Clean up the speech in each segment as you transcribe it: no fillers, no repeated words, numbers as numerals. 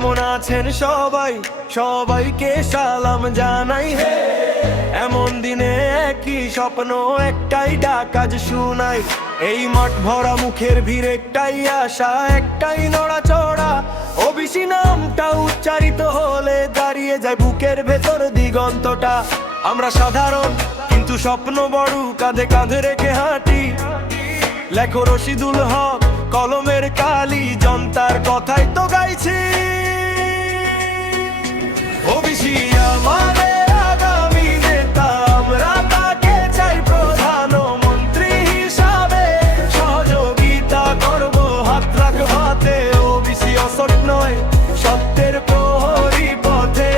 কেমন আছেন সবাই, সবাইকে সালাম জানাই হে। এমন দিনে একই স্বপ্ন, একটাই ডাক আজ শুনাই। এই মাঠ ভরা মুখের ভিড়, একটাই আশা, একটাই নড়াচড়া। ওবিসি নামটা উচ্চারিত হলে দাঁড়িয়ে যায় বুকের ভেতর দিগন্তটা। আমরা সাধারণ কিন্তু স্বপ্ন বড়, কাঁধে কাঁধে রেখে হাঁটি। লেখো রশিদুল হক কলমের কালি, জনতার কথাই তো গাইছি। ওবিসি আমাদের আগামী নেতা, আমরা তাকে চাই প্রধানমন্ত্রী হিসাবে। সহযোগিতা করব হাত রাখ হাতে, ওবিসি অসৎ নয় সত্যের প্রহরী পথে।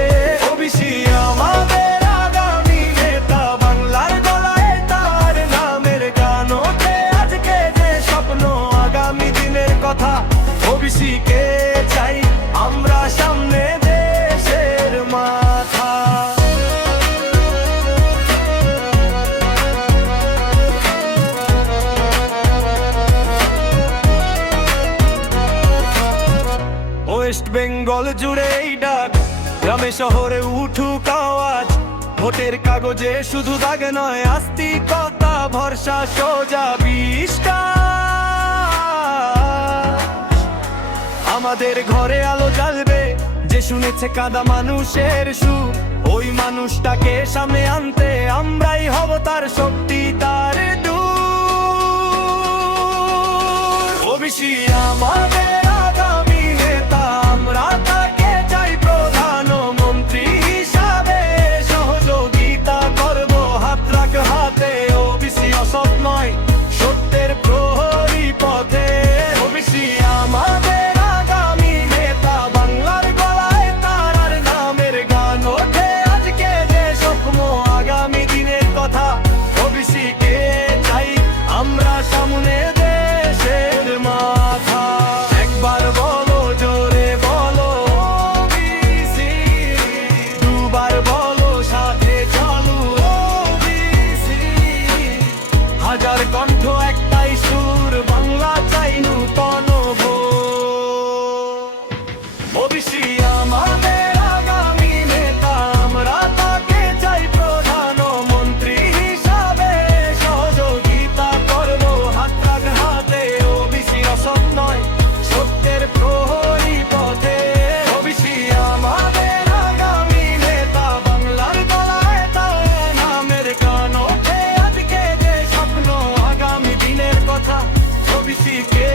ওবিসি আমাদের আগামী নেতা, বাংলার গলায় তার নামের গান ওঠে আজকে যে স্বপ্ন আগামী দিনের কথা। ওবিসি কে চাই আমরা সামনে, দেশের মাথা। ওয়েস্ট বেঙ্গল জুড়ে এই ডাক, গ্রামে শহরে উঠুক আওয়াজ। ভোটের কাগজে শুধু দাগ নয়, আস্তিকতা ভরসা সোজা আমাদের ঘরে আলো জ্বালবে যে শুনেছে কাদা মানুষের সুর। ওই মানুষটাকে সামনে আনতে আমরাই হব তার শক্তি, তার দূর। ওবিসি আমাদের আগামী নেতা, আমরা তাকে চাই প্রধানমন্ত্রী হিসাবে। সহযোগিতা করব হাত রাখ হাতে, ওবিসি অসৎ নয় সত্যের প্রহরী পথে। ওবিসি আমাদের আগামী নেতা, বাংলার গলায় তার নামের গান ওঠে আজকে যে স্বপ্ন আগামী দিনের কথা। ওবিসি কে চাই আমরা সামনে, দেশের মাথা। একবার বলো জোরে বলো ওবিসি, দুবার বলো সাথে চলো ওবিসি। হাজার কণ্ঠ একটাই সুর, বাংলা চাই নূতন ভোর। ওবিসি আমাদের আগামী নেতা, আমরা তাকে চাই প্রধানমন্ত্রী হিসাবে। সহযোগিতা করব হাত রাখ হাতে, ওবিসি অসৎ নয় সত্যের প্রহরী পথে। ওবিসি আমাদের আগামী নেতা, বাংলার গলায় তার নামের গান ওঠে আজকে যে স্বপ্ন আগামী দিনের কথা। ওবিসি কে